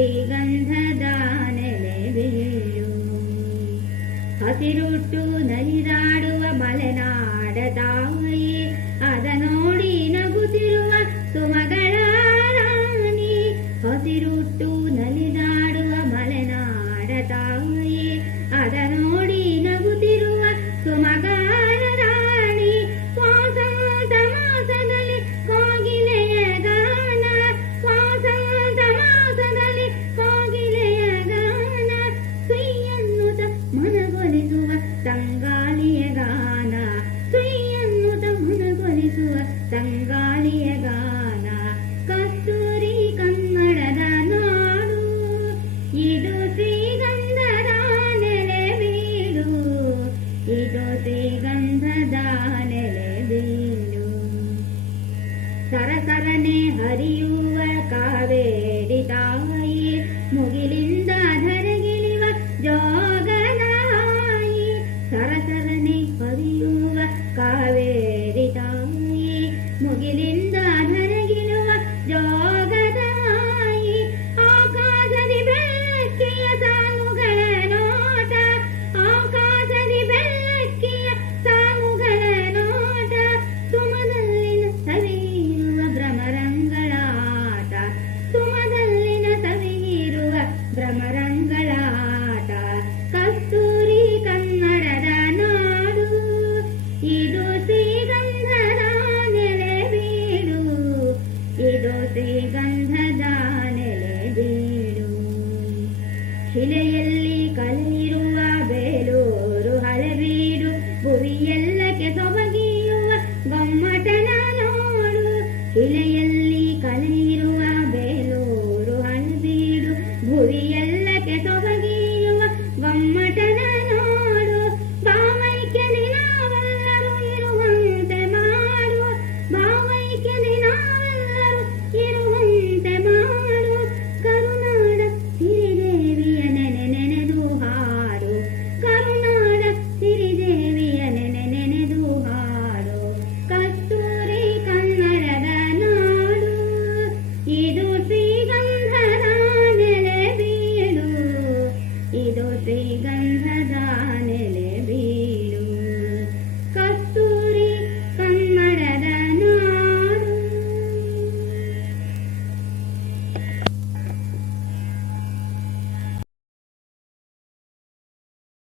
ಶ್ರೀಗಂಧದ ನೆಲೆ ಬೀಡು. ಹಸಿರುಟ್ಟು ನಲಿದಾಡುವ ಮಲೆನಾಡ ತಾಯಿ, ಅದ ನೋಡಿ ನಗುತ್ತಿರುವ ಸುಮಗಳ ರಾಣಿ. ಹಸಿರುಟ್ಟು ನಲಿದಾಡುವ ಮಲೆನಾಡ ತಾಯಿ, ಅದ ನೋಡಿ ನಗುತ್ತಿರುವ ಸುಮಗಳ ರಾಣಿ. ವಾಸಂತ ಮಾಸದಲ್ಲಿ ಕೋಗಿಲೆಯ ಗಾನ, ವಾಸಂತ ಮಾಸದಲ್ಲಿ ಕೋಗಿಲೆಯ ಗಾನ. ಸುಯ್ಯನ್ನುತ ಮನಗೊಲಿಸುವ ತಂಗಾಳಿಯ ಗಾನ, ಸುಯ್ಯನ್ನುತ ಮನಗೊಲಿಸುವ ತಂಗಾಳಿಯ ಗಾನ. ಕಸ್ತೂರಿ ಕನ್ನಡದ ನಾಡು, ಇದು ಶ್ರೀಗಂಧದ ನೆಲೆ ಬೀಡು, ಇದು ಶ್ರೀಗಂಧದ ನೆಲೆ ಬೀಡು. ಸರಸರನೆ ಹರಿಯುವ ಕಾವೇರಿ ತಾಯಿ, ಮುಗಿಲಿಂದ ಧರೆಗಿಳಿವ ಜೋಗದ ಹಾಯಿ. ಸರಸರನೆ ಹರಿಯುವ ಕಾವೇರಿ ತಾಯಿ, ಮುಗಿಲಿಂದ ಧರೆಗಿಳುವ ಜೋಗದ ಹಾಯಿ. ಆಕಾಶದಿ ಬೆಳಕಿಯ ಸಾಲುಗಳ ನೋಟ, ಆಕಾಶದಿ ಬೆಳಕಿಯ ಸಾಲುಗಳ ನೋಟ. ಸುಮದಲ್ಲಿನ ಸವಿಯಿರುವ ಭ್ರಮರಂಗಳಾಟ, ಸುಮದಲ್ಲಿನ ಸವಿಯಿರುವ ಭ್ರಮರಂಗಳಾಟ. ಕಸ್ತೂರಿ ಕನ್ನಡದ ನಾಡು, ಇದು ಶ್ರೀಗಂಧದ ನೆಲೆ ಬೀಡು, ಇದು ಶ್ರೀಗಂಧದ ನೆಲೆ ಬೀಡು. ಶಿಲೆಯಲ್ಲಿ ಕಲೆ